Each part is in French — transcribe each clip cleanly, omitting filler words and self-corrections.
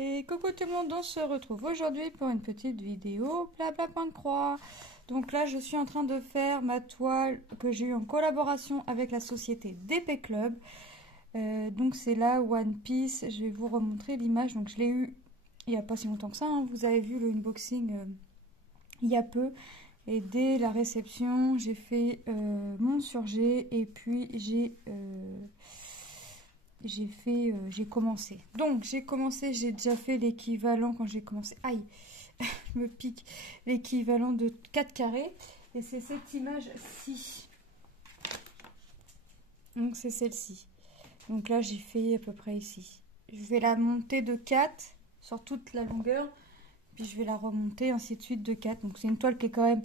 Et coucou tout le monde, on se retrouve aujourd'hui pour une petite vidéo blabla point de croix. Donc là je suis en train de faire ma toile que j'ai eue en collaboration avec la société DP Club. Donc c'est la One Piece, je vais vous remontrer l'image. Donc je l'ai eu il n'y a pas si longtemps que ça, hein. Vous avez vu le unboxing il y a peu. Et dès la réception j'ai fait mon surjet et puis j'ai commencé. Donc j'ai commencé, j'ai déjà fait l'équivalent quand j'ai commencé. Aïe, je me pique. L'équivalent de 4 carrés. Et c'est cette image-ci. Donc c'est celle-ci. Donc là j'ai fait à peu près ici. Je vais la monter de 4 sur toute la longueur. Puis je vais la remonter ainsi de suite de 4. Donc c'est une toile qui est quand même...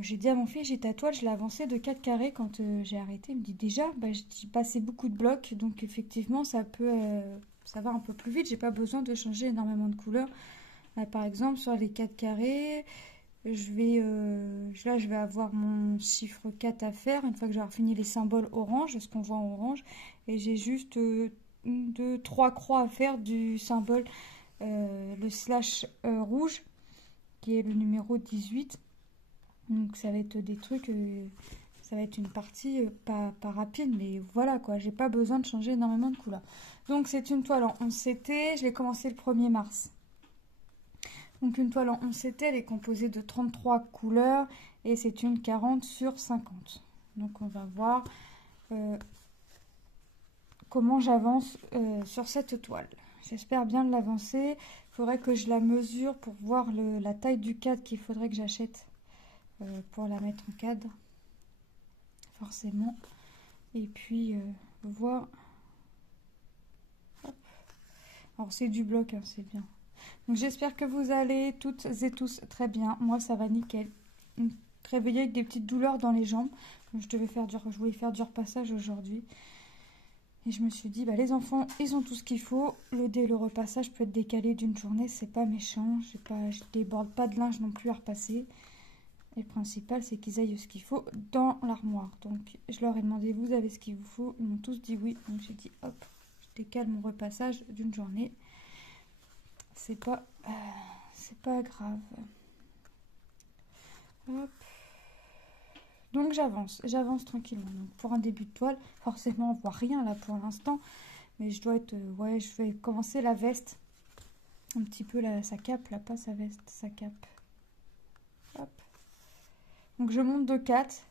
j'ai dit à mon fils, j'ai ta toile, je l'ai avancée de 4 carrés quand j'ai arrêté. Il me dit déjà, j'ai passé beaucoup de blocs, donc effectivement ça va un peu plus vite. J'ai pas besoin de changer énormément de couleurs. Là, par exemple sur les 4 carrés, là je vais avoir mon chiffre 4 à faire une fois que j'aurai fini les symboles orange, ce qu'on voit en orange, et j'ai juste 3 croix à faire du symbole le slash rouge qui est le numéro 18. Donc ça va être des trucs, ça va être une partie pas rapide, mais voilà quoi, j'ai pas besoin de changer énormément de couleurs. Donc c'est une toile en 11 CT, je l'ai commencé le 1er mars. Donc une toile en 11 CT, elle est composée de 33 couleurs et c'est une 40 sur 50. Donc on va voir comment j'avance sur cette toile. J'espère bien de l'avancer. Il faudrait que je la mesure pour voir la taille du cadre qu'il faudrait que j'achète. Pour la mettre en cadre forcément et puis voir. Hop. Alors c'est du bloc, hein, c'est bien. Donc j'espère que vous allez toutes et tous très bien. Moi ça va nickel. Réveillée avec des petites douleurs dans les jambes. Je voulais faire du repassage aujourd'hui et je me suis dit les enfants ils ont tout ce qu'il faut. Le repassage peut être décalé d'une journée, c'est pas méchant. Je déborde pas de linge non plus à repasser. Et le principal, c'est qu'ils aillent ce qu'il faut dans l'armoire. Donc, je leur ai demandé, vous avez ce qu'il vous faut? Ils m'ont tous dit oui. Donc, j'ai dit, hop, je décale mon repassage d'une journée. C'est pas grave. Hop. Donc, j'avance tranquillement. Donc, pour un début de toile, forcément, on voit rien là pour l'instant. Mais je dois être, je vais commencer la veste. Un petit peu sa cape, là, pas sa veste, sa cape. Hop. Donc je monte de 4,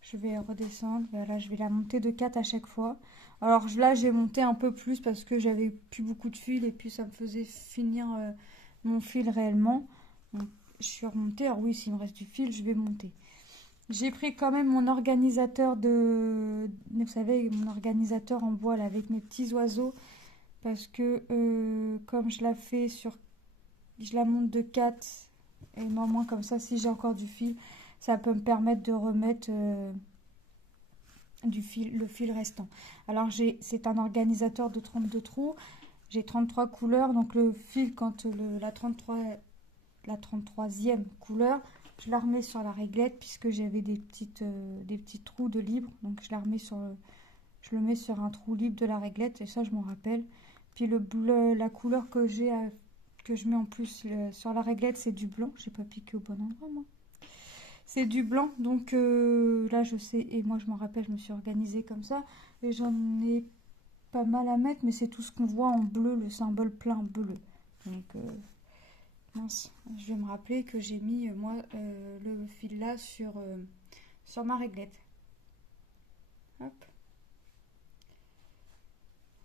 je vais redescendre, là je vais la monter de 4 à chaque fois. Alors là j'ai monté un peu plus parce que j'avais plus beaucoup de fil et puis ça me faisait finir mon fil réellement. Donc je suis remontée, alors oui s'il me reste du fil je vais monter. J'ai pris quand même mon organisateur vous savez mon organisateur en bois là, avec mes petits oiseaux. Parce que comme je la monte de 4 et moins comme ça si j'ai encore du fil. Ça peut me permettre de remettre le fil restant. Alors c'est un organisateur de 32 trous. J'ai 33 couleurs. Donc le fil, quand la 33e couleur, je la remets sur la réglette puisque j'avais des petits trous de libre. Donc je le mets sur un trou libre de la réglette et ça je m'en rappelle. Puis la couleur que je mets en plus sur la réglette, c'est du blanc. J'ai pas piqué au bon endroit moi. C'est du blanc, donc là je sais, et moi je m'en rappelle, je me suis organisée comme ça, et j'en ai pas mal à mettre, mais c'est tout ce qu'on voit en bleu, le symbole plein bleu. Donc, mince, je vais me rappeler que j'ai mis, moi, le fil là sur ma réglette. Hop.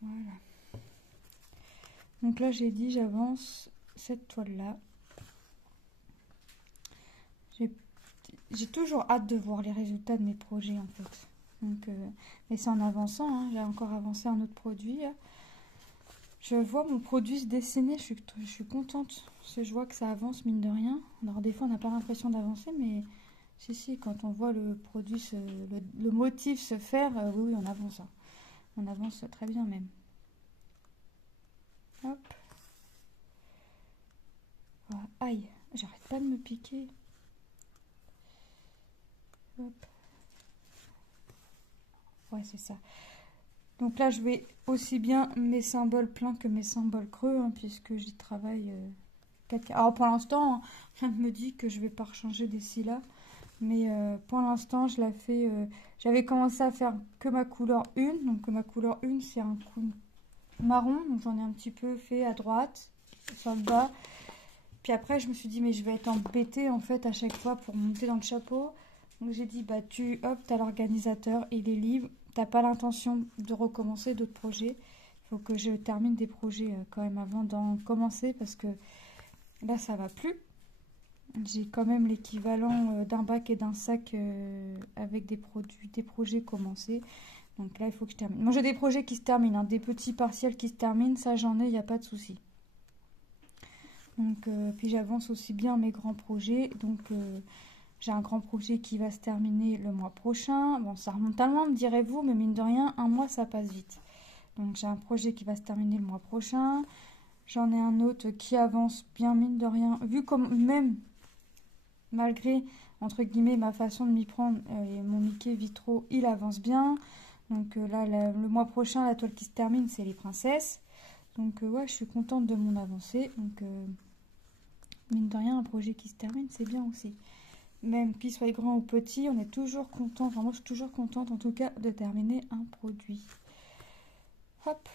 Voilà. Donc là j'ai dit, j'avance cette toile là. J'ai toujours hâte de voir les résultats de mes projets en fait. Donc, mais c'est en avançant, hein. J'ai encore avancé un autre produit. Là. Je vois mon produit se dessiner, je suis contente. Parce que je vois que ça avance mine de rien. Alors des fois on n'a pas l'impression d'avancer, mais si, quand on voit le produit, le motif se faire, oui, on avance. Hein. On avance très bien même. Hop. Voilà. Aïe, j'arrête pas de me piquer. Hop. Ouais, c'est ça. Donc là, je vais aussi bien mes symboles pleins que mes symboles creux, hein, puisque j'y travaille 4 quarts. Alors pour l'instant, rien ne me dit que je vais pas rechanger d'ici là. Mais pour l'instant, je la fais. J'avais commencé à faire que ma couleur 1. Donc ma couleur 1, c'est un coup marron. Donc j'en ai un petit peu fait à droite, sur le bas. Puis après, je me suis dit, mais je vais être embêtée en fait à chaque fois pour monter dans le chapeau. Donc j'ai dit, bah tu, hop, t'as l'organisateur, il est libre. T'as pas l'intention de recommencer d'autres projets. Il faut que je termine des projets quand même avant d'en commencer parce que là, ça va plus. J'ai quand même l'équivalent d'un bac et d'un sac avec des produits, des projets commencés. Donc là, il faut que je termine. Moi, j'ai des projets qui se terminent, hein, des petits partiels qui se terminent. Ça, j'en ai, il n'y a pas de souci. Donc, puis j'avance aussi bien mes grands projets. Donc, j'ai un grand projet qui va se terminer le mois prochain. Bon, ça remonte à loin, me direz-vous, mais mine de rien, un mois, ça passe vite. Donc, j'ai un projet qui va se terminer le mois prochain. J'en ai un autre qui avance bien, mine de rien. Vu comme même, malgré, entre guillemets, ma façon de m'y prendre, et mon Mickey Vitro, il avance bien. Donc là, le mois prochain, la toile qui se termine, c'est les princesses. Donc ouais, je suis contente de mon avancée. Donc mine de rien, un projet qui se termine, c'est bien aussi. Même qu'il soit grand ou petit, on est toujours content. Enfin, moi, je suis toujours contente, en tout cas, de terminer un produit. Hop.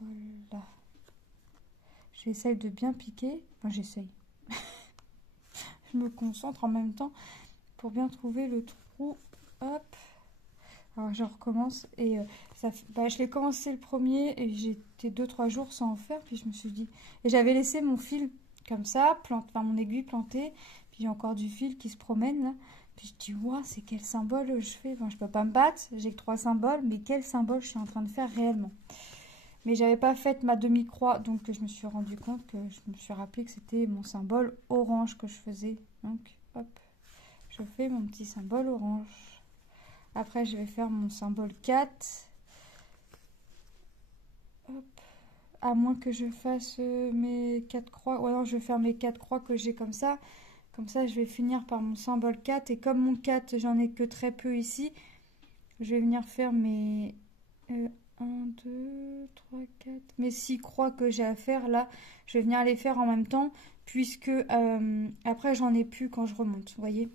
Voilà. J'essaye de bien piquer. Enfin, j'essaye. Je me concentre en même temps pour bien trouver le trou. Hop. Alors, je recommence. Et je l'ai commencé le premier et j'étais 2-3 jours sans en faire. Puis je me suis dit... Et j'avais laissé mon fil comme ça, mon aiguille plantée. Puis j'ai encore du fil qui se promène là. Puis je dis, waouh, c'est quel symbole je fais. Enfin, je peux pas me battre, j'ai que 3 symboles, mais quel symbole je suis en train de faire réellement. Mais j'avais pas fait ma demi-croix, donc je me suis rendu compte que je me suis rappelé que c'était mon symbole orange que je faisais. Donc, hop, je fais mon petit symbole orange. Après, je vais faire mon symbole 4. Hop. À moins que je fasse mes 4 croix. Ouais, non, je vais faire mes 4 croix que j'ai comme ça. Comme ça, je vais finir par mon symbole 4. Et comme mon 4, j'en ai que très peu ici, je vais venir faire mes 1, 2, 3, 4... Mes 6 croix que j'ai à faire, là, je vais venir les faire en même temps. Puisque après, j'en ai plus quand je remonte, vous voyez.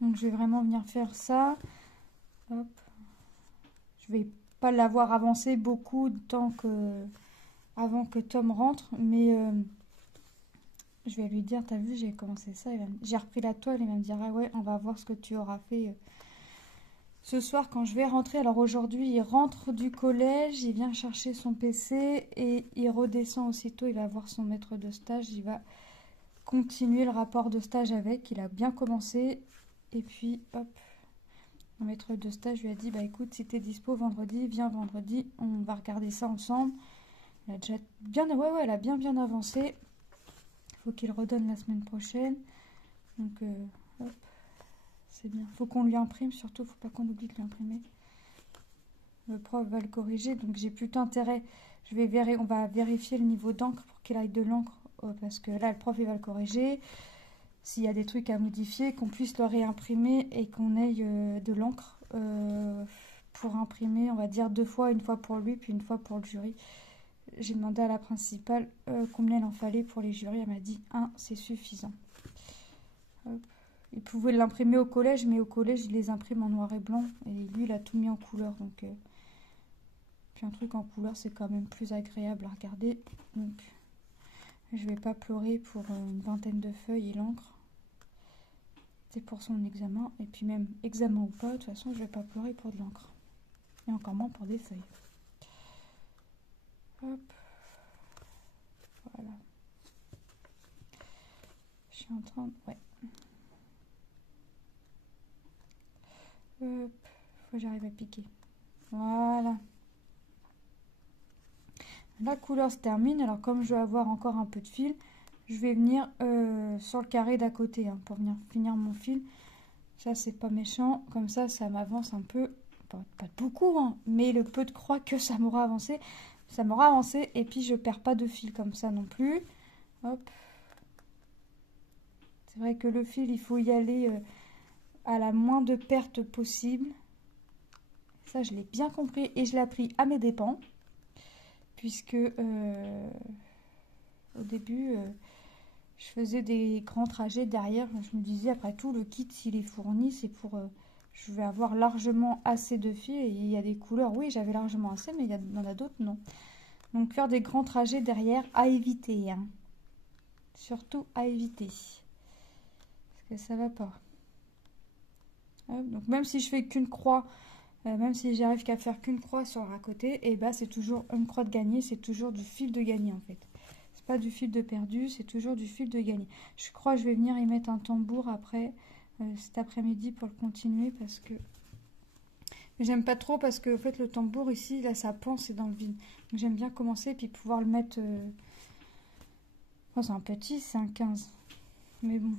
Donc, je vais vraiment venir faire ça. Hop. Je vais pas l'avoir avancé beaucoup de temps avant que Tom rentre. Mais... je vais lui dire, t'as vu, j'ai commencé ça. J'ai repris la toile, il va me dire, ah ouais, on va voir ce que tu auras fait ce soir quand je vais rentrer. Alors aujourd'hui, il rentre du collège, il vient chercher son PC et il redescend aussitôt. Il va voir son maître de stage, il va continuer le rapport de stage avec. Il a bien commencé. Et puis, hop, mon maître de stage lui a dit, bah écoute, si t'es dispo vendredi, viens vendredi, on va regarder ça ensemble. Elle a déjà bien, ouais, elle a bien avancé. Faut qu'il redonne la semaine prochaine. Donc, hop, c'est bien. Faut qu'on lui imprime, surtout, faut pas qu'on oublie de lui imprimer. Le prof va le corriger, donc j'ai plutôt intérêt. On va vérifier le niveau d'encre pour qu'il aille de l'encre, parce que là, le prof, il va le corriger. S'il y a des trucs à modifier, qu'on puisse le réimprimer et qu'on ait de l'encre pour imprimer, on va dire 2 fois, une fois pour lui, puis une fois pour le jury. J'ai demandé à la principale combien il en fallait pour les jurys. Elle m'a dit 1, c'est suffisant. Hop. Il pouvait l'imprimer au collège, mais au collège, il les imprime en noir et blanc. Et lui, il a tout mis en couleur. Donc, puis un truc en couleur, c'est quand même plus agréable à regarder. Donc, je vais pas pleurer pour une vingtaine de feuilles et l'encre. C'est pour son examen. Et puis même, examen ou pas, de toute façon, je vais pas pleurer pour de l'encre. Et encore moins pour des feuilles. Hop. Voilà. Je suis en train de... Ouais. Hop. Faut que j'arrive à piquer. Voilà. La couleur se termine. Alors comme je vais avoir encore un peu de fil, je vais venir sur le carré d'à côté hein, pour venir finir mon fil. Ça, c'est pas méchant. Comme ça m'avance un peu. Pas beaucoup, hein, mais le peu de croix que ça m'aura avancé. Ça m'aura avancé et puis je perds pas de fil comme ça non plus. Hop. C'est vrai que le fil, il faut y aller à la moins de perte possible. Ça, je l'ai bien compris et je l'ai appris à mes dépens. Puisque au début, je faisais des grands trajets derrière. Je me disais, après tout, le kit, s'il est fourni, c'est pour... je vais avoir largement assez de fils. Et il y a des couleurs, oui, j'avais largement assez, mais il y en a d'autres, non. Donc, faire des grands trajets derrière, à éviter. Hein. Surtout à éviter. Parce que ça va pas. Hop, donc, même si je fais qu'une croix... même si j'arrive qu'à faire qu'une croix sur un côté, et bah c'est toujours une croix de gagné, c'est toujours du fil de gagné en fait. C'est pas du fil de perdu, c'est toujours du fil de gagné. Je crois que je vais venir y mettre un tambour après, cet après-midi pour le continuer parce que... Mais j'aime pas trop parce que en fait le tambour ici, là ça pend, c'est dans le vide. Donc j'aime bien commencer et puis pouvoir le mettre... Oh, c'est un petit, c'est un 15. Mais bon.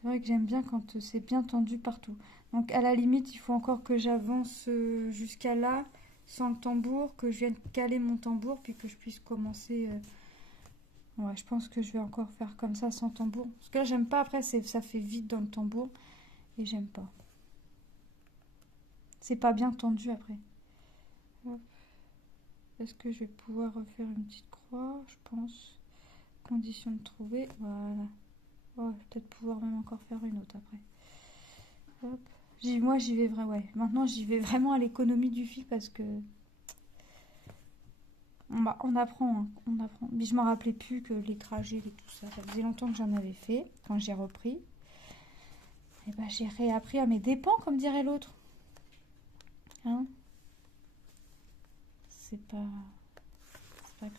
C'est vrai que j'aime bien quand c'est bien tendu partout. Donc à la limite, il faut encore que j'avance jusqu'à là, sans le tambour, que je vienne caler mon tambour, puis que je puisse commencer... Ouais, je pense que je vais encore faire comme ça, sans tambour. Parce que là, j'aime pas, après, ça fait vide dans le tambour, et j'aime pas. C'est pas bien tendu après. Est-ce que je vais pouvoir refaire une petite croix? Je pense. Condition de trouver. Voilà. Oh, peut-être pouvoir même encore faire une autre après. Hop. Moi, j'y vais vraiment. Ouais. Maintenant, j'y vais vraiment à l'économie du fil parce que on apprend, hein, on apprend. Mais je m'en rappelais plus que les trajets et tout ça. Ça faisait longtemps que j'en avais fait quand j'ai repris. Et ben, j'ai réappris à mes dépens, comme dirait l'autre. Hein? C'est pas grave.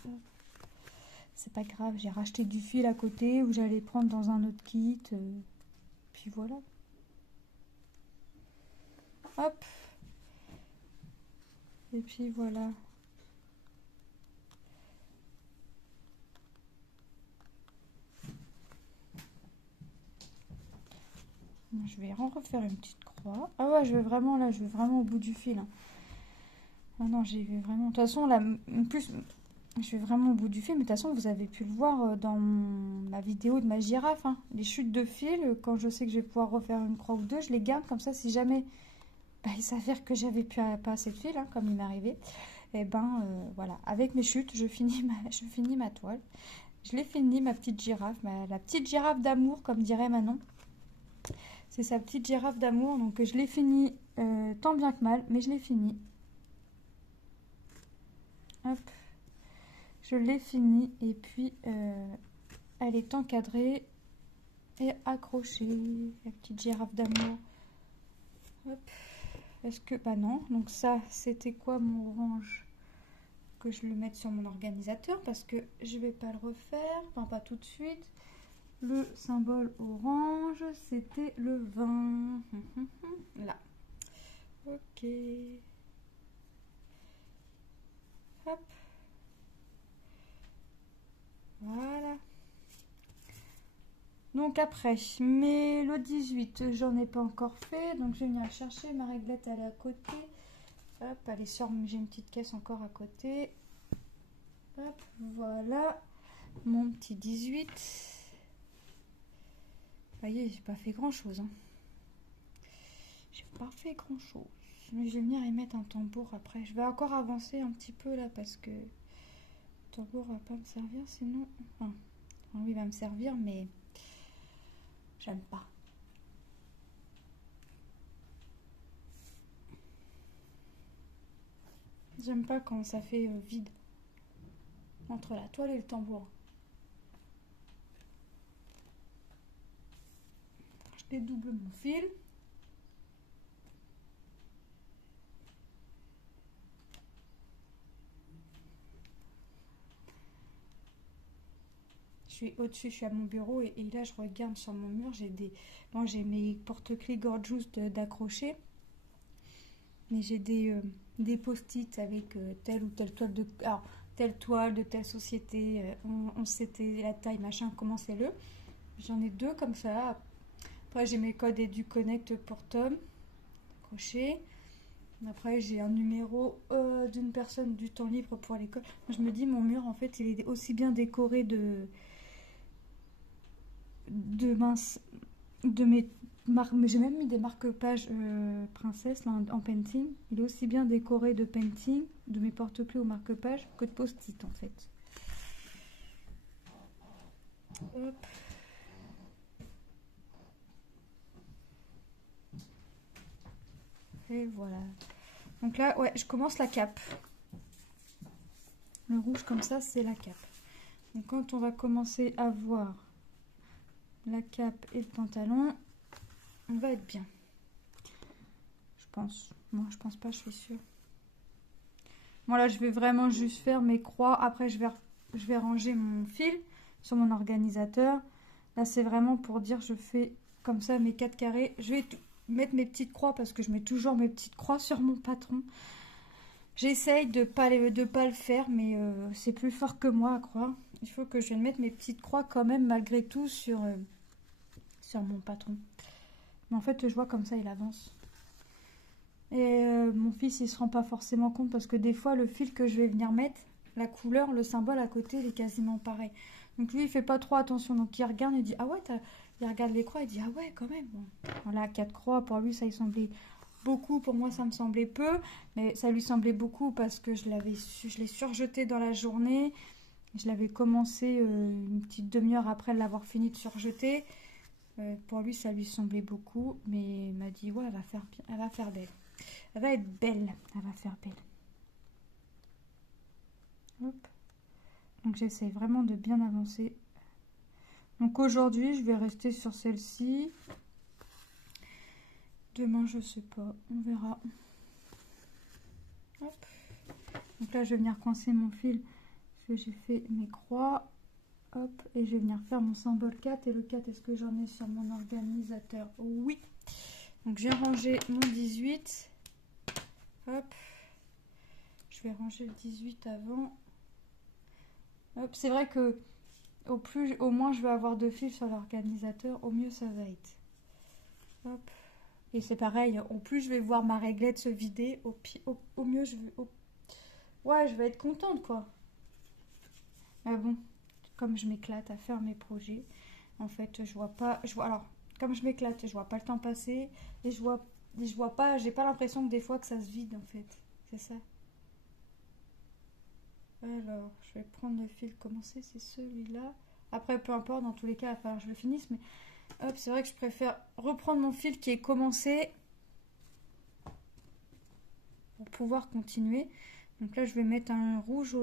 C'est pas grave. J'ai racheté du fil à côté où j'allais prendre dans un autre kit. Puis voilà. Hop. Et puis voilà. Je vais en refaire une petite croix. Ah ouais, je vais vraiment au bout du fil. Hein. Ah non, j'y vais vraiment. De toute façon, là, en plus, je vais vraiment au bout du fil. Mais de toute façon, vous avez pu le voir dans ma vidéo de ma girafe. Hein. Les chutes de fil, quand je sais que je vais pouvoir refaire une croix ou deux, je les garde comme ça. Si jamais il s'avère que j'avais pas assez de fil, hein, comme il m'est arrivé, et voilà. Avec mes chutes, je finis ma toile. Je l'ai fini, ma petite girafe. La petite girafe d'amour, comme dirait Manon. C'est sa petite girafe d'amour, donc je l'ai fini tant bien que mal, mais je l'ai fini. Hop, je l'ai fini et puis elle est encadrée et accrochée, la petite girafe d'amour. Hop, est-ce que... Bah non, donc ça, c'était quoi mon orange? Que je le mette sur mon organisateur parce que je vais pas le refaire, enfin pas tout de suite. Le symbole orange, c'était le 20. Là. Ok. Hop. Voilà. Donc après, mais le 18, j'en ai pas encore fait. Donc je vais venir chercher. Ma réglette, elle est à côté. Hop, elle est sur... J'ai une petite caisse encore à côté. Hop, voilà. Mon petit 18. Vous voyez, j'ai pas fait grand chose. Hein. J'ai pas fait grand chose. Mais je vais venir y mettre un tambour après. Je vais encore avancer un petit peu là parce que le tambour va pas me servir sinon. Enfin, oui, il va me servir, mais j'aime pas. J'aime pas quand ça fait vide entre la toile et le tambour. Je dédouble mon fil. Je suis au-dessus, je suis à mon bureau et là je regarde sur mon mur, j'ai mes porte-clés Gorgeous d'accrocher. Mais j'ai des post-it avec telle ou telle toile de... Alors, telle toile de telle société, on sait la taille, machin, comment c'est le. J'en ai deux comme ça. Après, j'ai mes codes EduConnect pour Tom, accroché. Après, j'ai un numéro d'une personne du temps libre pour l'école. Je me dis, mon mur, en fait, il est aussi bien décoré de mes J'ai même mis des marque-pages princesse là, en painting. Il est aussi bien décoré de painting, de mes porte-clés au marque-pages, que de post-it en fait. Hop. Et voilà. Donc là, ouais, je commence la cape. Le rouge comme ça, c'est la cape. Donc quand on va commencer à voir la cape et le pantalon, on va être bien. Je pense. Moi, je pense pas, je suis sûre. Bon là, je vais vraiment juste faire mes croix. Après, je vais ranger mon fil sur mon organisateur. Là, c'est vraiment pour dire, je fais comme ça mes 4 carrés. Je vais mettre mes petites croix parce que je mets toujours mes petites croix sur mon patron. J'essaye de pas le faire, mais c'est plus fort que moi à croire. Il faut que je vienne mettre mes petites croix quand même, malgré tout, sur mon patron. Mais en fait, je vois comme ça, il avance. Et mon fils, il se rend pas forcément compte parce que des fois, le fil que je vais venir mettre, la couleur, le symbole à côté, il est quasiment pareil. Donc lui, il fait pas trop attention. Donc il regarde et dit, ah ouais, il regarde les croix et dit, ah ouais, quand même. Bon. Voilà, 4 croix, pour lui, ça il semblait beaucoup. Pour moi, ça me semblait peu. Mais ça lui semblait beaucoup parce que je l'ai surjeté dans la journée. Je l'avais commencé une petite demi-heure après l'avoir fini de surjeter. Pour lui, ça lui semblait beaucoup. Mais il m'a dit, ouais, elle va faire belle. Elle va être belle. Elle va faire belle. Hop. Donc j'essaie vraiment de bien avancer. Donc aujourd'hui, je vais rester sur celle-ci. Demain, je sais pas. On verra. Hop. Donc là, je vais venir coincer mon fil. Parce que j'ai fait mes croix. Hop. Et je vais venir faire mon symbole 4. Et le 4, est-ce que j'en ai sur mon organisateur? Oui. Donc j'ai rangé mon 18. Hop. Je vais ranger le 18 avant. Hop. C'est vrai que au moins je vais avoir 2 fils sur l'organisateur, au mieux ça va être. Hop. Et c'est pareil, au plus je vais voir ma réglette se vider, au mieux je vais... Ouais, je vais être contente quoi. Mais bon, comme je m'éclate à faire mes projets, en fait je vois pas... alors, comme je m'éclate, je vois pas le temps passer, et je vois pas, j'ai pas l'impression que des fois que ça se vide en fait. C'est ça. Alors, je vais prendre le fil commencé, c'est celui-là. Après, peu importe, dans tous les cas, il va falloir que je le finisse. Mais hop, c'est vrai que je préfère reprendre mon fil qui est commencé pour pouvoir continuer. Donc là, je vais mettre un rouge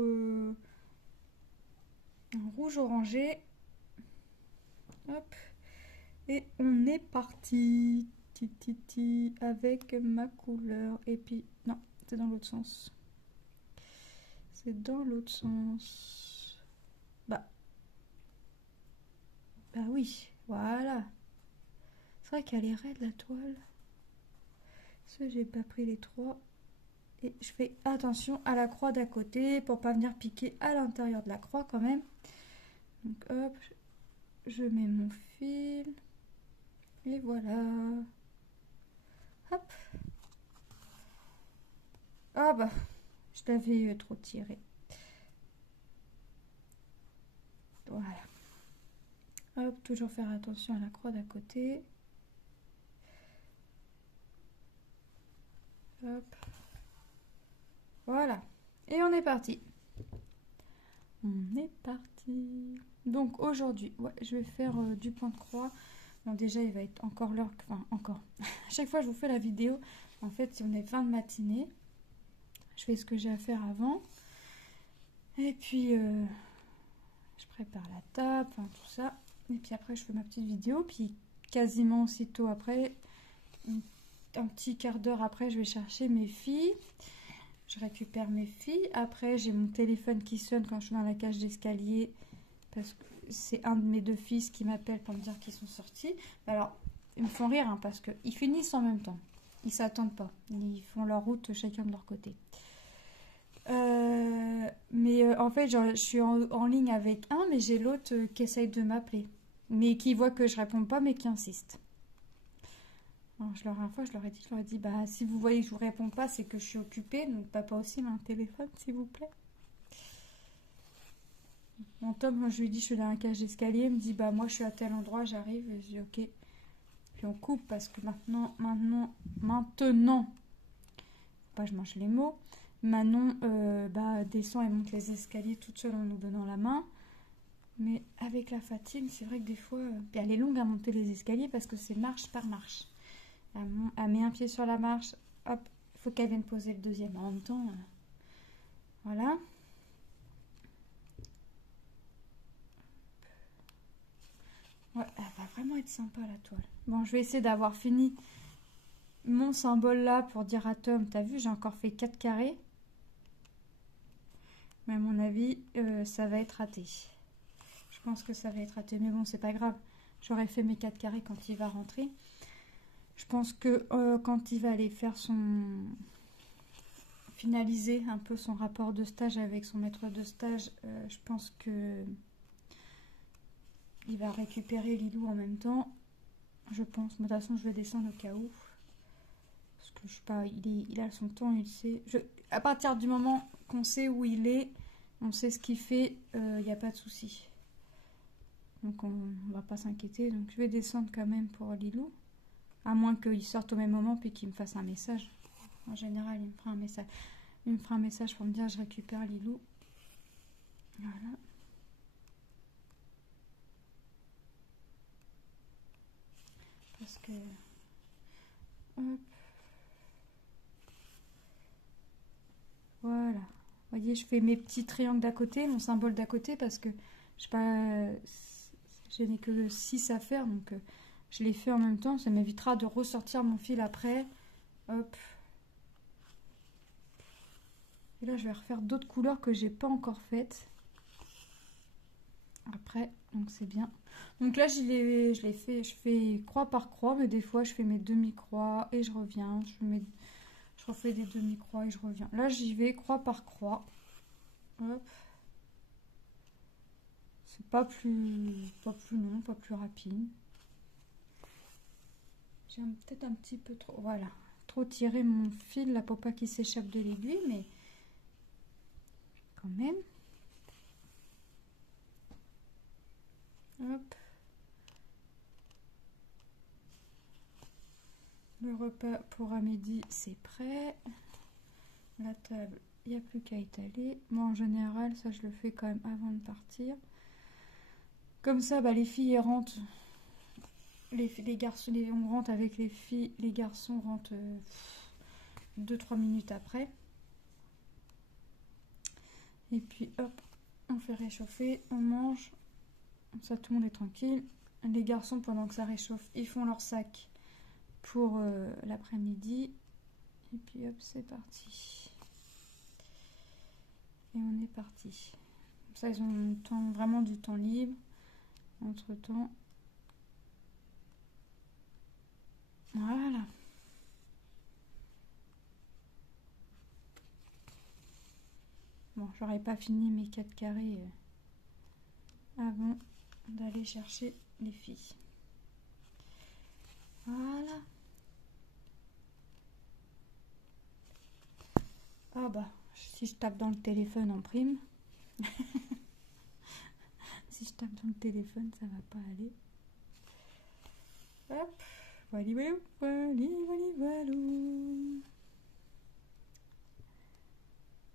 orangé. Hop. Et on est parti. Titi, avec ma couleur. Et puis, non, c'est dans l'autre sens. C'est dans l'autre sens. Bah oui, voilà. C'est vrai qu'elle est raide la toile. Parce que j'ai pas pris les 3. Et je fais attention à la croix d'à côté pour pas venir piquer à l'intérieur de la croix quand même. Donc hop, je mets mon fil. Et voilà. Hop. Ah bah, je l'avais trop tiré. Voilà. Hop, toujours faire attention à la croix d'à côté. Hop. Voilà. Et on est parti. On est parti. Donc aujourd'hui, ouais, je vais faire du point de croix. Bon, déjà, il va être encore l'heure. Enfin, encore. À chaque fois, je vous fais la vidéo. En fait, si on est fin de matinée, je fais ce que j'ai à faire avant. Et puis, je prépare la table, enfin tout ça. Et puis après, je fais ma petite vidéo. Puis, quasiment aussitôt après, un petit quart d'heure après, je vais chercher mes filles. Je récupère mes filles. Après, j'ai mon téléphone qui sonne quand je suis dans la cage d'escalier. Parce que c'est un de mes 2 fils qui m'appelle pour me dire qu'ils sont sortis. Alors, ils me font rire hein, parce qu'ils finissent en même temps. Ils s'attendent pas. Ils font leur route chacun de leur côté. Mais en fait, je suis en ligne avec un, mais j'ai l'autre qui essaye de m'appeler. Mais qui voit que je réponds pas, mais qui insiste. Alors, la dernière fois, je leur ai dit, bah, si vous voyez que je vous réponds pas, c'est que je suis occupée. Donc, papa aussi m'a un téléphone, s'il vous plaît. Mon Tom, quand je lui dis je suis dans la cage d'escalier, il me dit bah moi je suis à tel endroit, j'arrive, et je dis ok. Puis on coupe parce que maintenant, faut pas que je mange les mots. Manon descend et monte les escaliers toute seule en nous donnant la main. Mais avec la fatigue, c'est vrai que des fois, puis elle est longue à monter les escaliers parce que c'est marche par marche. Elle met un pied sur la marche, hop, il faut qu'elle vienne poser le deuxième. En même temps, voilà. Ouais, elle va vraiment être sympa la toile. Bon, je vais essayer d'avoir fini mon symbole là pour dire à Tom, t'as vu, j'ai encore fait 4 carrés. Mais à mon avis, ça va être raté. Je pense que ça va être raté, mais bon, c'est pas grave. J'aurais fait mes 4 carrés quand il va rentrer. Je pense que quand il va aller faire finaliser un peu son rapport de stage avec son maître de stage, je pense que il va récupérer Lilou en même temps. Je pense. De toute façon, je vais descendre au cas où. Parce que je sais pas, il a son temps, il sait. À partir du moment qu'on sait où il est, on sait ce qu'il fait, il n'y a pas de souci. Donc on va pas s'inquiéter. Donc je vais descendre quand même pour Lilou. À moins qu'il sorte au même moment puis qu'il me fasse un message. En général, il me fera un message. Il me fera un message pour me dire je récupère Lilou. Voilà. Parce que... Hop. Voilà. Vous voyez, je fais mes petits triangles d'à côté, mon symbole d'à côté, parce que je sais pas, je n'ai que 6 à faire, donc je les fais en même temps. Ça m'évitera de ressortir mon fil après. Hop. Et là, je vais refaire d'autres couleurs que j'ai pas encore faites. Après, donc c'est bien. Donc là, je fais croix par croix, mais des fois, je fais mes demi-croix et je reviens. Je refais des demi-croix et je reviens. Là, j'y vais croix par croix. Hop. C'est pas plus long, pas plus rapide. J'ai peut-être un petit peu trop... Voilà. Trop tiré mon fil, là, pour pas qu'il s'échappe de l'aiguille, mais... Quand même. Hop. Le repas pour à midi, c'est prêt. La table, il n'y a plus qu'à étaler. Moi, en général, ça, je le fais quand même avant de partir. Comme ça, les filles elles rentrent. Les garçons, on rentre avec les filles. Les garçons rentrent 2-3 minutes après. Et puis, hop, on fait réchauffer, on mange. Comme ça, tout le monde est tranquille. Les garçons, pendant que ça réchauffe, ils font leur sac pour l'après-midi. Et puis, hop, c'est parti. Et on est parti. Comme ça, ils ont vraiment du temps libre. Entre-temps. Voilà. Bon, j'aurais pas fini mes 4 carrés avant d'aller chercher les filles. Voilà. Ah bah, si je tape dans le téléphone en prime. Si je tape dans le téléphone, ça va pas aller. Hop. Voilà.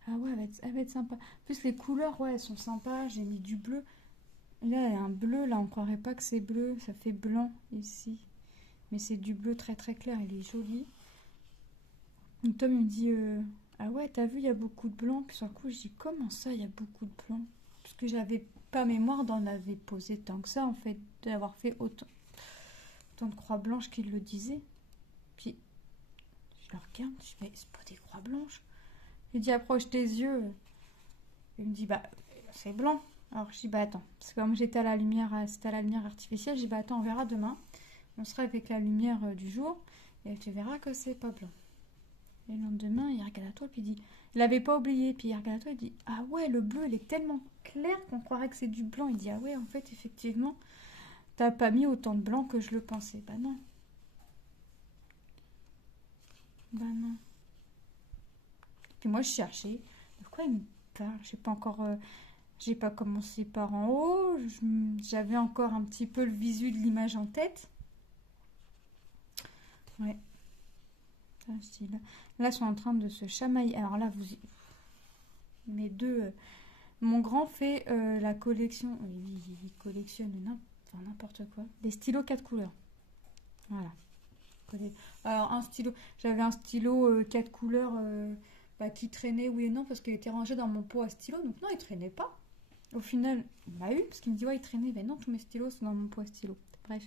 Ah ouais, elle va être sympa. En plus, les couleurs, ouais, elles sont sympas. J'ai mis du bleu. Là, il y a un bleu, là, on croirait pas que c'est bleu. Ça fait blanc ici. Mais c'est du bleu très très clair. Il est joli. Donc Tom, il me dit ah ouais, t'as vu, il y a beaucoup de blanc. Puis sur le coup, je dis comment ça, il y a beaucoup de blanc? Parce que j'avais pas mémoire d'en avoir posé tant que ça, en fait. D'avoir fait autant de croix blanches qu'il le disait. Puis, je le regarde, je dis mais c'est pas des croix blanches. Il dit approche tes yeux. Il me dit bah c'est blanc. Alors je dis bah attends, parce que comme j'étais à la lumière, c'était à la lumière artificielle, je dis bah attends, on verra demain. On sera avec la lumière du jour et tu verras que c'est pas blanc. Et le lendemain, il regarde à toi puis il dit, il l'avait pas oublié, puis il regarde à toi et dit ah ouais, le bleu il est tellement clair qu'on croirait que c'est du blanc. Il dit ah ouais, en fait effectivement, t'as pas mis autant de blanc que je le pensais. Bah non. Bah non. Puis moi je cherchais, de quoi il me parle? J'ai pas encore, j'ai pas commencé par en haut, j'avais encore un petit peu le visu de l'image en tête. Ouais. Là, ils sont en train de se chamailler. Alors là, mes deux... Mon grand fait la collection... Il collectionne n'importe quoi. Des stylos 4 couleurs. Voilà. Alors, un stylo... J'avais un stylo 4 couleurs qui traînait, oui et non, parce qu'il était rangé dans mon pot à stylo. Donc non, il traînait pas. Au final, il m'a eu, parce qu'il me dit, ouais, il traînait. Ben non, tous mes stylos sont dans mon pot à stylo. Bref.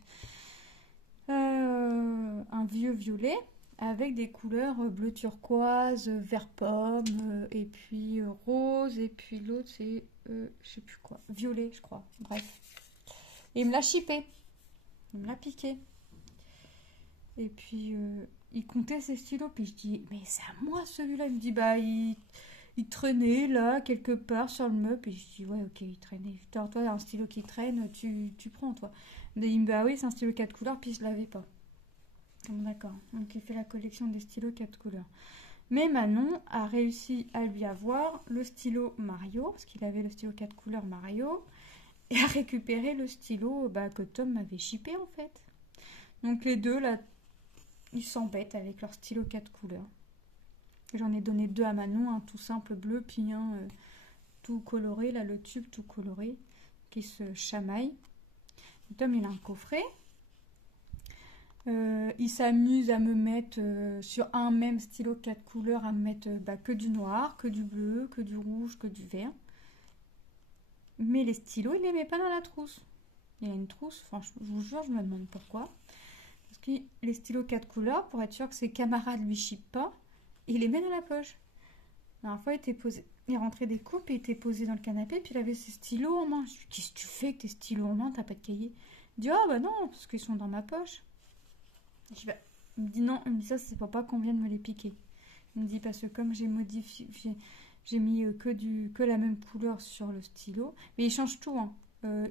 Un vieux violet avec des couleurs bleu turquoise, vert pomme, et puis rose, et puis l'autre c'est, je sais plus quoi, violet je crois, bref. Et il me l'a chippé, il me l'a piqué. Et puis il comptait ses stylos, puis je dis, mais c'est à moi celui-là. Il me dit, bah il traînait là, quelque part sur le meuble. Et je dis, ouais, ok, il traînait. Alors, toi, un stylo qui traîne, tu prends, toi. Mais il me dit, bah oui, c'est un stylo 4 couleurs, puis je l'avais pas. D'accord, donc il fait la collection des stylos 4 couleurs. Mais Manon a réussi à lui avoir le stylo Mario, parce qu'il avait le stylo 4 couleurs Mario, et a récupéré le stylo que Tom m'avait chippé en fait. Donc les deux, là, ils s'embêtent avec leur stylo 4 couleurs. J'en ai donné deux à Manon, un tout simple bleu, puis un tout coloré, là le tube tout coloré, qui se chamaille. Tom, il a un coffret. Il s'amuse à me mettre sur un même stylo 4 couleurs, à me mettre que du noir, que du bleu, que du rouge, que du vert. Mais les stylos, il les met pas dans la trousse. Il y a une trousse, franchement, je vous jure, je me demande pourquoi. Parce que les stylos 4 couleurs, pour être sûr que ses camarades lui chippent pas, il les met dans la poche. La dernière fois, il rentrait des coupes et il était posé dans le canapé, puis il avait ses stylos en main. Je lui dis, qu'est-ce que tu fais avec tes stylos en main, t'as pas de cahier? Il dit, ah bah non, parce qu'ils sont dans ma poche. Il me dit non, il me dit ça, c'est pour pas qu'on vienne me les piquer. Il me dit parce que comme j'ai modifié, j'ai mis que la même couleur sur le stylo, mais il change tout, hein.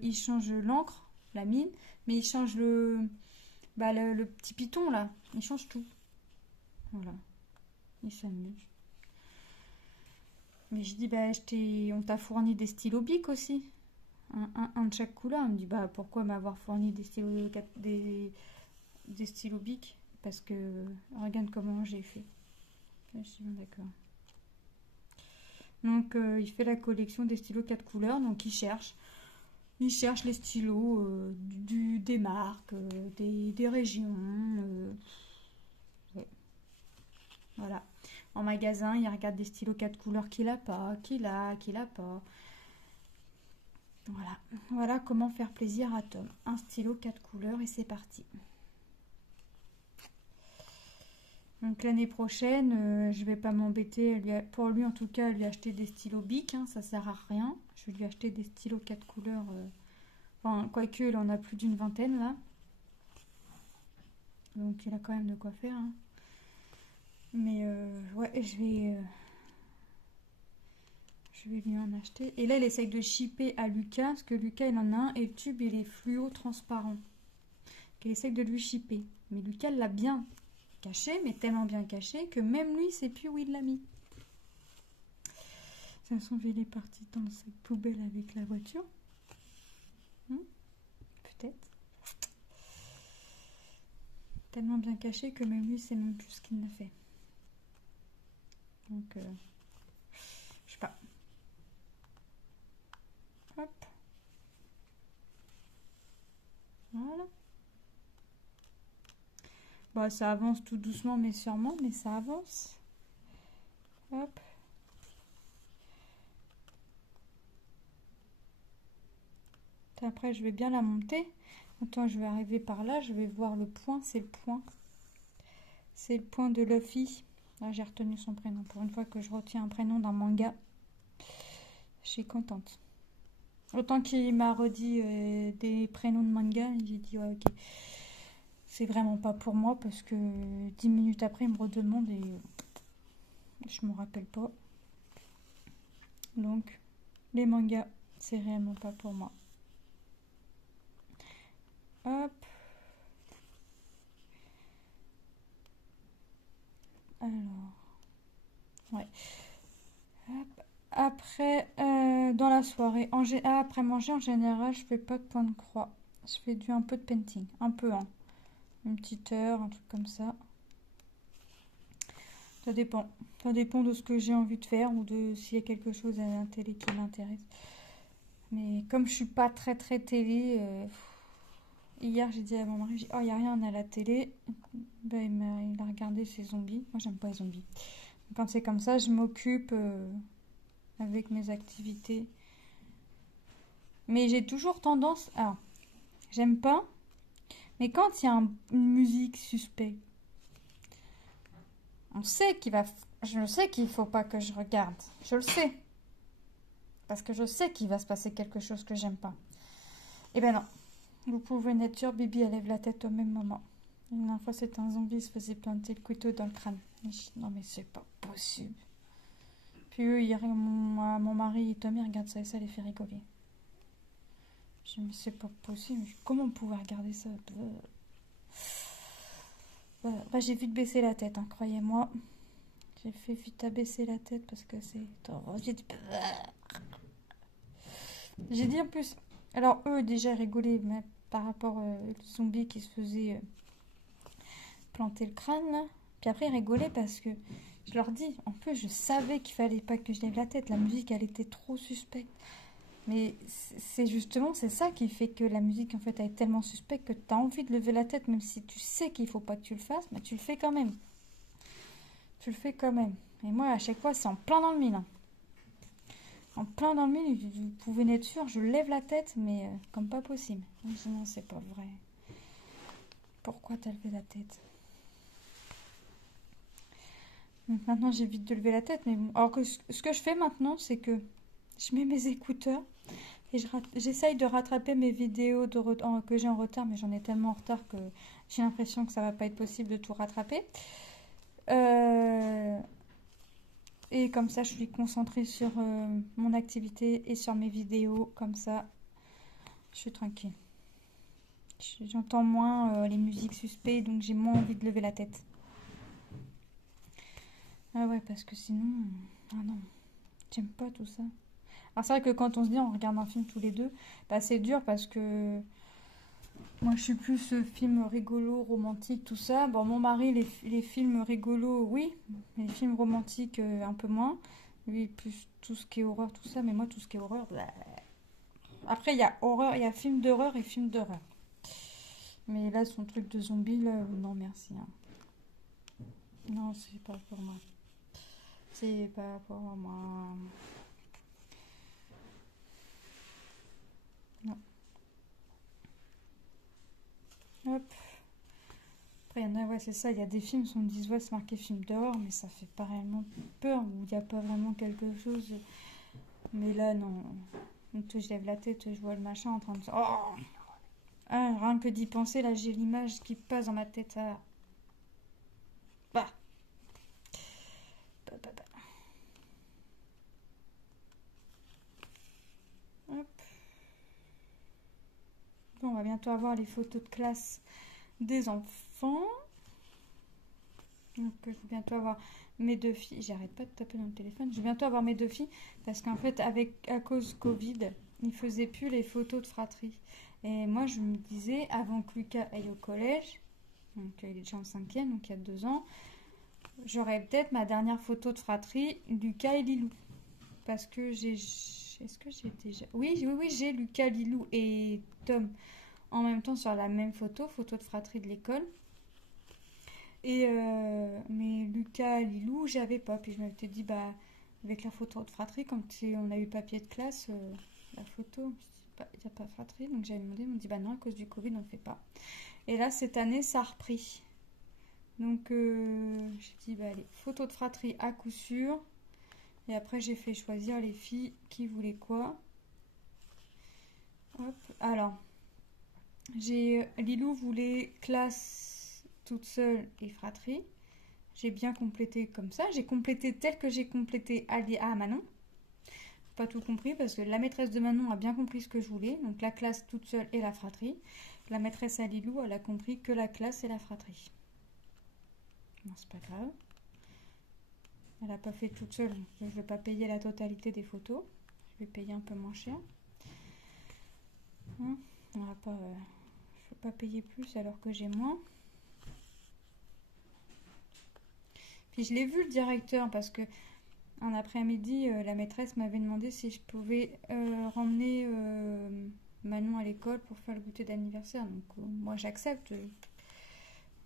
Il change l'encre, la mine, mais il change le petit piton là, il change tout. Voilà, il s'amuse. Mais je dis on t'a fourni des stylos Bic aussi, un de chaque couleur. Il me dit pourquoi m'avoir fourni des stylos des stylos Bic, parce que regarde comment j'ai fait. Je suis bien d'accord. Donc il fait la collection des stylos 4 couleurs, donc il cherche les stylos des marques, des régions. Ouais. Voilà. En magasin, il regarde des stylos 4 couleurs qu'il a pas, qu'il a pas. Voilà. Voilà comment faire plaisir à Tom. Un stylo 4 couleurs et c'est parti. Donc l'année prochaine, je vais pas m'embêter, pour lui en tout cas, lui acheter des stylos Bic, hein, ça sert à rien. Je vais lui acheter des stylos 4 couleurs, quoique il en a plus d'une vingtaine là. Donc il a quand même de quoi faire. Hein. Mais ouais, je vais lui en acheter. Et là, il essaye de shipper à Lucas, parce que Lucas il en a un et le tube il est fluo transparent. Il essaye de lui shipper. Mais Lucas l'a bien caché, mais tellement bien caché que même lui, il sait plus où il l'a mis. De toute façon, il est parti dans le sac poubelle avec la voiture. Peut-être. Tellement bien caché que même lui, il sait même plus ce qu'il a fait. Donc, je sais pas. Hop. Voilà. Bah, ça avance tout doucement mais sûrement, mais ça avance. Hop. Après, je vais bien la monter. Attends, je vais arriver par là, je vais voir le point, c'est le point. C'est le point de Luffy. Là, j'ai retenu son prénom. Pour une fois que je retiens un prénom d'un manga, je suis contente. Autant qu'il m'a redit des prénoms de manga, j'ai dit ouais, ok. C'est vraiment pas pour moi parce que 10 minutes après, il me redemande et je me rappelle pas. Donc, les mangas, c'est réellement pas pour moi. Hop. Alors. Ouais. Hop. Après, dans la soirée, après manger, en général, je fais pas de point de croix. Je fais un peu de painting. Un peu, hein. Une petite heure, un truc comme ça. Ça dépend. Ça dépend de ce que j'ai envie de faire ou de s'il y a quelque chose à la télé qui m'intéresse. Mais comme je suis pas très très télé, hier j'ai dit à mon mari, oh il n'y a rien à la télé. Ben, il a regardé ses zombies. Moi j'aime pas les zombies. Quand c'est comme ça, je m'occupe avec mes activités. Mais j'ai toujours tendance à... J'aime pas, mais quand il y a une musique suspecte, on sait qu'il va... Je sais qu'il faut pas que je regarde. Je le sais. Parce que je sais qu'il va se passer quelque chose que j'aime pas. Eh ben non. Vous pouvez être sûr, Bibi elle lève la tête au même moment. Une dernière fois, c'était un zombie, il se faisait planter le couteau dans le crâne. Non mais c'est pas possible. Puis eux, mon mari et Tommy regardent ça et ça les fait rigoler. Je me dis, c'est pas possible. Comment on pouvait regarder ça? Bah, j'ai vite baissé la tête, hein, croyez-moi. J'ai fait vite à baisser la tête parce que c'est... J'ai dit en plus... Alors eux déjà rigolaient mais par rapport aux zombies qui se faisaient planter le crâne. Là. Puis après ils rigolaient parce que je leur dis, en plus je savais qu'il fallait pas que je lève la tête. La musique elle était trop suspecte. Mais c'est justement, c'est ça qui fait que la musique, en fait, elle est tellement suspecte que tu as envie de lever la tête, même si tu sais qu'il faut pas que tu le fasses, mais tu le fais quand même. Tu le fais quand même. Et moi, à chaque fois, c'est en plein dans le mille. Hein. En plein dans le mille, vous pouvez être sûr, je lève la tête, mais comme pas possible. Je dis, non, c'est pas vrai. Pourquoi t'as levé la tête? Donc maintenant, j'évite de lever la tête, mais bon. Alors que ce que je fais maintenant, c'est que je mets mes écouteurs. Et j'essaye de rattraper mes vidéos que j'ai en retard, mais j'en ai tellement en retard que j'ai l'impression que ça va pas être possible de tout rattraper. Et comme ça, je suis concentrée sur mon activité et sur mes vidéos. Comme ça, je suis tranquille. J'entends moins les musiques suspectes, donc j'ai moins envie de lever la tête. Ah ouais, parce que sinon... Ah non, j'aime pas tout ça. Alors c'est vrai que quand on se dit on regarde un film tous les deux, bah c'est dur parce que moi je suis plus film rigolo, romantique, tout ça. Bon mon mari les films rigolos oui, mais les films romantiques un peu moins. Lui plus tout ce qui est horreur, tout ça, mais moi tout ce qui est horreur... Bah... Après il y a horreur, il y a film d'horreur et film d'horreur. Mais là son truc de zombie là, non merci. Hein. Non c'est pas pour moi. C'est pas pour moi. Non. Hop. Après, il y en a, ouais, c'est ça. Il y a des films, on me dit, ouais, c'est marqué film d'horreur, mais ça fait pas réellement peur, ou il n'y a pas vraiment quelque chose. Mais là, non. Donc, je lève la tête, je vois le machin en train de. Oh ah, rien que d'y penser, là, j'ai l'image qui passe dans ma tête. Ça... Bah. Bah, bah, bah. Hop. Bon, on va bientôt avoir les photos de classe des enfants. Donc, je vais bientôt avoir mes deux filles. J'arrête pas de taper dans le téléphone. Je vais bientôt avoir mes deux filles parce qu'en fait, à cause Covid, ils faisaient plus les photos de fratrie. Et moi, je me disais, avant que Lucas aille au collège, donc il est déjà en 5e, donc il y a 2 ans, j'aurais peut-être ma dernière photo de fratrie, Lucas et Lilou. Parce que j'ai... Est-ce que j'ai déjà... Oui, j'ai Lucas, Lilou et Tom en même temps sur la même photo de fratrie de l'école. Et mais Lucas, Lilou, j'avais pas. Puis je m'étais dit, bah, avec la photo de fratrie, quand on a eu papier de classe, la photo, il n'y a pas de fratrie. Donc j'avais demandé, ils m'ont dit, bah non, à cause du Covid, on ne fait pas. Et là, cette année, ça a repris. Donc j'ai dit, bah allez, photo de fratrie à coup sûr. Et après, j'ai fait choisir les filles qui voulaient quoi. Hop, alors, Lilou voulait classe toute seule et fratrie. J'ai bien complété comme ça. J'ai complété tel que j'ai complété à Manon. Pas tout compris parce que la maîtresse de Manon a bien compris ce que je voulais. Donc la classe toute seule et la fratrie. La maîtresse à Lilou, elle a compris que la classe et la fratrie. Non, c'est pas grave. Elle n'a pas fait toute seule. Je ne vais pas payer la totalité des photos. Je vais payer un peu moins cher. Hein, on va pas, je ne vais pas payer plus alors que j'ai moins. Puis je l'ai vu le directeur parce que un après-midi, la maîtresse m'avait demandé si je pouvais ramener Manon à l'école pour faire le goûter d'anniversaire. Donc moi j'accepte.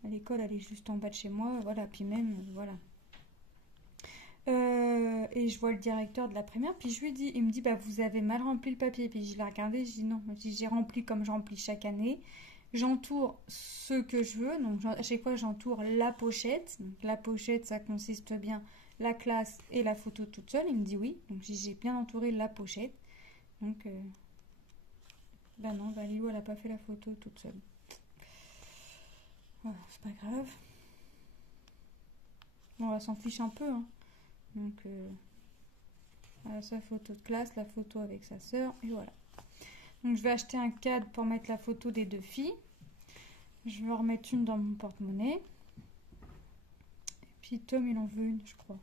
L'école elle est juste en bas de chez moi, voilà. Puis même voilà. Et je vois le directeur de la primaire, puis je lui dis, il me dit bah vous avez mal rempli le papier. Puis je l'ai regardé, je dis non, j'ai rempli comme je remplis chaque année. J'entoure ce que je veux, donc à chaque fois j'entoure la pochette. Donc la pochette ça consiste bien la classe et la photo toute seule. Il me dit oui, donc j'ai bien entouré la pochette. Donc bah non, bah Lilou elle a pas fait la photo toute seule. Voilà, c'est pas grave. Bon, elle s'en fiche un peu, hein. Donc voilà, sa photo de classe, la photo avec sa sœur, et voilà. Donc je vais acheter un cadre pour mettre la photo des deux filles. Je vais en remettre une dans mon porte-monnaie. Et puis Tom il en veut une, je crois.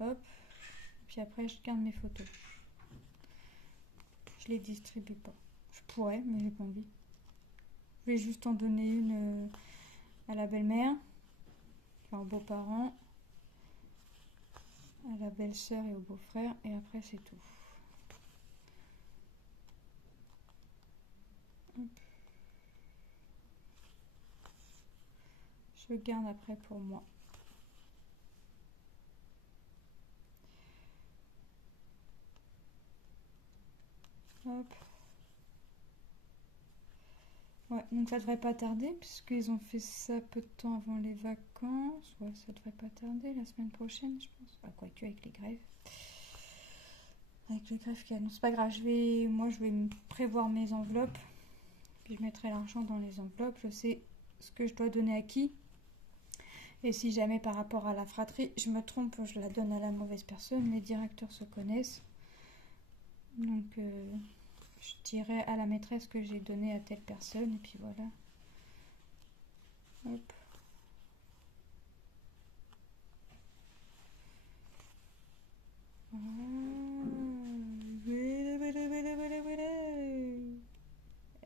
Hop. Puis après je garde mes photos. Je les distribue pas. Je pourrais, mais j'ai pas envie. Je vais juste en donner une à la belle-mère, enfin aux beaux-parents, à la belle-sœur et au beau-frère, et après c'est tout. Hop. Je garde après pour moi. Hop. Ouais, donc ça devrait pas tarder, puisqu'ils ont fait ça peu de temps avant les vacances. Ouais, ça devrait pas tarder, la semaine prochaine, je pense. Ah, quoique, avec les grèves. Avec les grèves qu'il y a. Non, c'est pas grave, moi, je vais prévoir mes enveloppes. Puis je mettrai l'argent dans les enveloppes. Je sais ce que je dois donner à qui. Et si jamais, par rapport à la fratrie, je me trompe, je la donne à la mauvaise personne. Les directeurs se connaissent. Donc, je dirai à la maîtresse que j'ai donné à telle personne. Et puis voilà. Hop.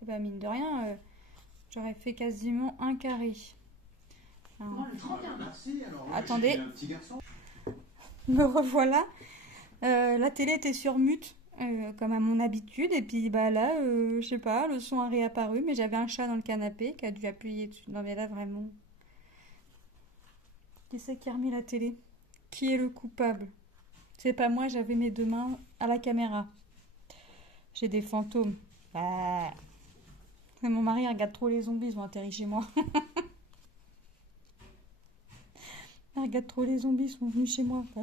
Et bah mine de rien, j'aurais fait quasiment un carré. Alors, merci. Alors, attendez, un petit garçon. me revoilà. La télé était sur mute, comme à mon habitude. Et puis bah là, je sais pas, le son a réapparu. Mais j'avais un chat dans le canapé qui a dû appuyer dessus. Non mais là vraiment. Qui c'est qui a remis la télé? Qui est le coupable? C'est pas moi, j'avais mes deux mains à la caméra. J'ai des fantômes. Bah. Mon mari regarde trop les zombies, ils ont atterri chez moi. Il regarde trop les zombies, ils sont venus chez moi. Bah.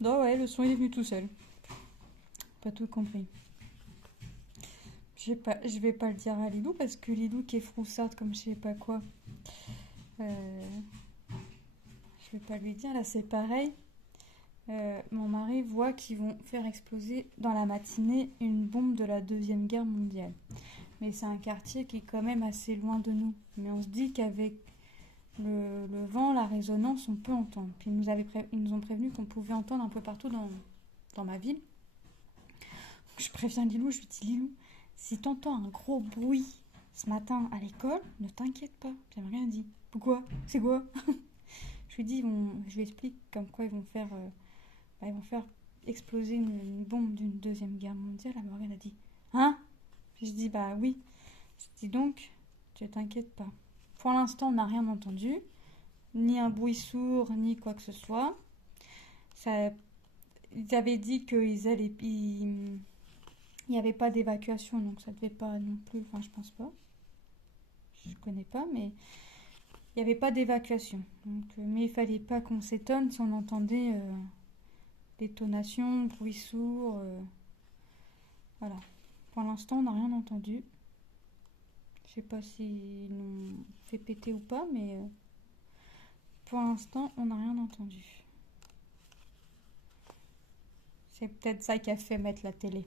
Non, ouais, le son il est venu tout seul. Pas tout compris. Je vais pas le dire à Lilou parce que Lilou qui est froussarde comme je sais pas quoi. Je vais pas lui dire, là c'est pareil. Mon mari voit qu'ils vont faire exploser dans la matinée une bombe de la Deuxième Guerre mondiale. Mais c'est un quartier qui est quand même assez loin de nous. Mais on se dit qu'avec le vent, la résonance, on peut entendre. Puis ils nous ont prévenu qu'on pouvait entendre un peu partout dans ma ville. Donc je préviens Lilou, je lui dis Lilou, si t'entends un gros bruit ce matin à l'école, ne t'inquiète pas. Puis elle m'a rien dit. Pourquoi? C'est quoi? Je lui dis, je lui explique comme quoi ils vont faire exploser une bombe d'une Deuxième Guerre mondiale. La Morgane a dit hein? Puis je dis bah oui. Je dis donc, tu t'inquiètes pas. Pour l'instant, on n'a rien entendu, ni un bruit sourd, ni quoi que ce soit. Ils avaient dit il n'y avait pas d'évacuation, donc ça devait pas non plus. Enfin, je pense pas. Je connais pas, mais il n'y avait pas d'évacuation. Donc, mais il fallait pas qu'on s'étonne si on entendait détonation, bruit sourd. Voilà. Pour l'instant, on n'a rien entendu. Je sais pas s'ils l'ont fait péter ou pas, mais pour l'instant, on n'a rien entendu. C'est peut-être ça qui a fait mettre la télé.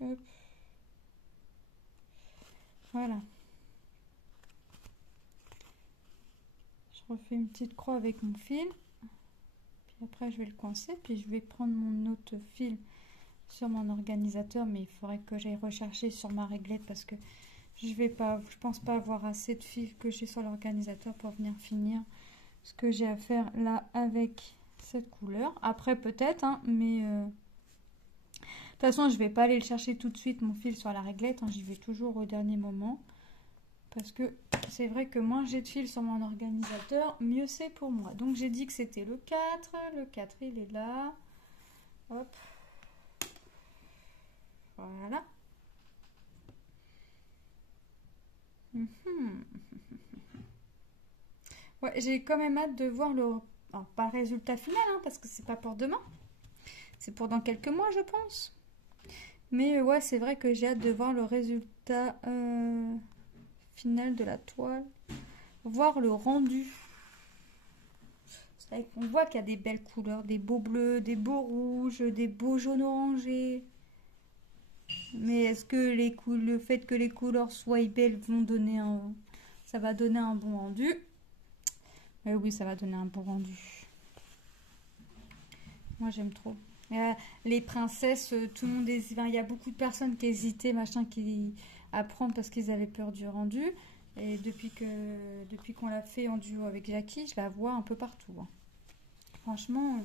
Hop. Voilà. Je refais une petite croix avec mon fil. Puis après, je vais le coincer. Puis je vais prendre mon autre fil sur mon organisateur. Mais il faudrait que j'aille rechercher sur ma réglette parce que Je pense pas avoir assez de fils que j'ai sur l'organisateur pour venir finir ce que j'ai à faire là avec cette couleur. Après peut-être, hein, mais de toute façon je vais pas aller le chercher tout de suite mon fil sur la réglette, hein, j'y vais toujours au dernier moment. Parce que c'est vrai que moins j'ai de fil sur mon organisateur, mieux c'est pour moi. Donc j'ai dit que c'était le 4. Le 4 il est là. Hop. Voilà. Ouais, j'ai quand même hâte de voir le... Alors, pas le résultat final, hein, parce que c'est pas pour demain. C'est pour dans quelques mois, je pense. Mais ouais, c'est vrai que j'ai hâte de voir le résultat final de la toile. Voir le rendu. C'est vrai qu'on voit qu'il y a des belles couleurs, des beaux bleus, des beaux rouges, des beaux jaunes orangés. Mais est-ce que le fait que les couleurs soient belles vont donner ça va donner un bon rendu? Oui, ça va donner un bon rendu. Moi, j'aime trop. Les princesses, tout le monde hésite. Il y a beaucoup de personnes qui hésitaient, machin, à prendre parce qu'ils avaient peur du rendu. Et depuis qu'on l'a fait en duo avec Jackie, je la vois un peu partout, hein. Franchement,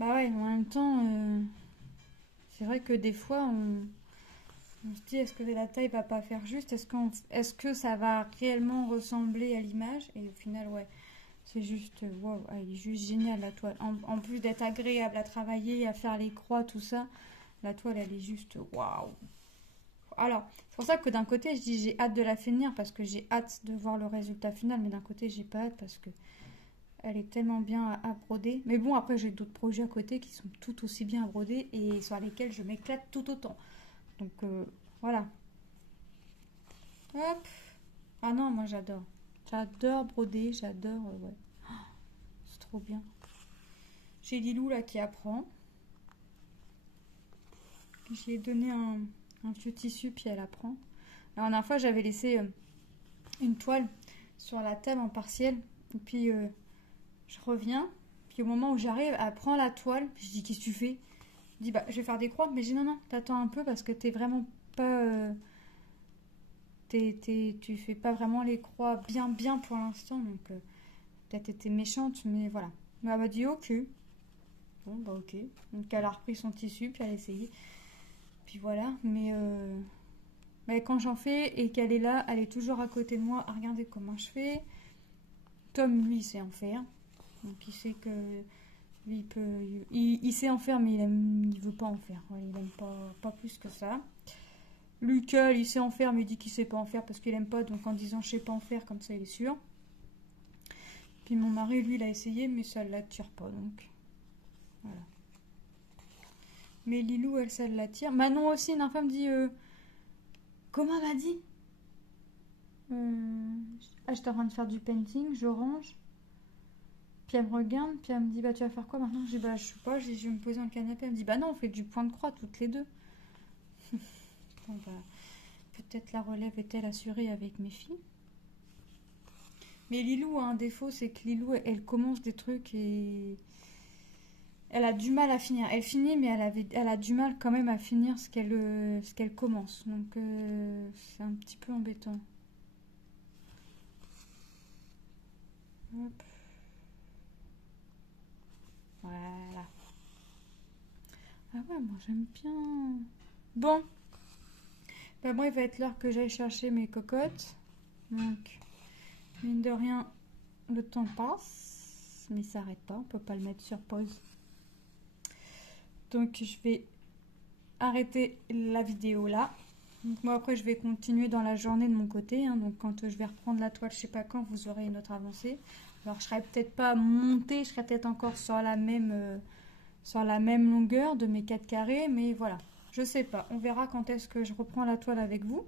bah ouais, en même temps, c'est vrai que des fois, on se dit, est-ce que la taille va pas faire juste? Est-ce que ça va réellement ressembler à l'image? Et au final, ouais, c'est juste, wow, elle est juste géniale la toile. En plus d'être agréable à travailler, à faire les croix, tout ça, la toile, elle est juste waouh. Alors, c'est pour ça que d'un côté, je dis j'ai hâte de la finir parce que j'ai hâte de voir le résultat final, mais d'un côté, j'ai pas hâte parce que elle est tellement bien à broder. Mais bon, après, j'ai d'autres projets à côté qui sont tout aussi bien à broder et sur lesquels je m'éclate tout autant. Donc, voilà. Hop. Ah non, moi, j'adore. J'adore broder, j'adore, ouais. C'est trop bien. J'ai Lilou, là, qui apprend. J'ai donné un vieux tissu, puis elle apprend. La dernière fois, j'avais laissé une toile sur la table en partiel. Et puis, je reviens. Puis au moment où j'arrive, elle prend la toile. Je dis, qu'est-ce que tu fais? Je dis, bah, je vais faire des croix. Mais je dis, non, non, t'attends un peu parce que t'es vraiment pas... tu fais pas vraiment les croix bien pour l'instant. Donc, peut-être été méchante, mais voilà. Mais elle m'a dit, ok. Bon, bah ok. Donc, elle a repris son tissu, puis elle a essayé. Puis voilà. Mais quand j'en fais et qu'elle est là, elle est toujours à côté de moi à regarder comment je fais. Tom, lui, il sait en faire. Donc, il sait que lui, il sait en faire, mais il veut pas en faire. Ouais, il aime pas plus que ça. Lucas, il sait en faire, mais il dit qu'il sait pas en faire parce qu'il aime pas. Donc, en disant je sais pas en faire, comme ça, il est sûr. Puis mon mari, lui, il a essayé, mais ça ne l'attire pas. Donc, voilà. Mais Lilou, elle, ça l'attire. Manon aussi, une infâme me dit comment elle m'a dit j'étais en train de faire du painting, je range. Puis elle me regarde, puis elle me dit, bah tu vas faire quoi maintenant? Je dis, bah je sais pas, je vais me poser dans le canapé. Elle me dit, bah non, on fait du point de croix toutes les deux. Bon, bah, peut-être la relève est-elle assurée avec mes filles. Mais Lilou a un défaut, c'est que Lilou, elle commence des trucs et elle a du mal à finir. Elle finit, mais elle a du mal quand même à finir ce qu'elle commence. Donc c'est un petit peu embêtant. Hop. Voilà. Ah ouais, moi j'aime bien. Bon. Bah moi, il va être l'heure que j'aille chercher mes cocottes. Donc, mine de rien, le temps passe. Mais ça s'arrête pas, on peut pas le mettre sur pause. Donc, je vais arrêter la vidéo là. Donc, moi, après, je vais continuer dans la journée de mon côté. Hein. Donc, quand je vais reprendre la toile, je sais pas quand, vous aurez une autre avancée. Alors, je serai peut-être pas montée, je serai peut-être encore sur la même longueur de mes 4 carrés. Mais voilà, je sais pas. On verra quand est-ce que je reprends la toile avec vous.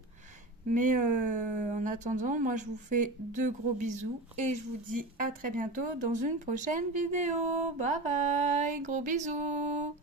Mais en attendant, moi, je vous fais de gros bisous. Et je vous dis à très bientôt dans une prochaine vidéo. Bye bye, gros bisous.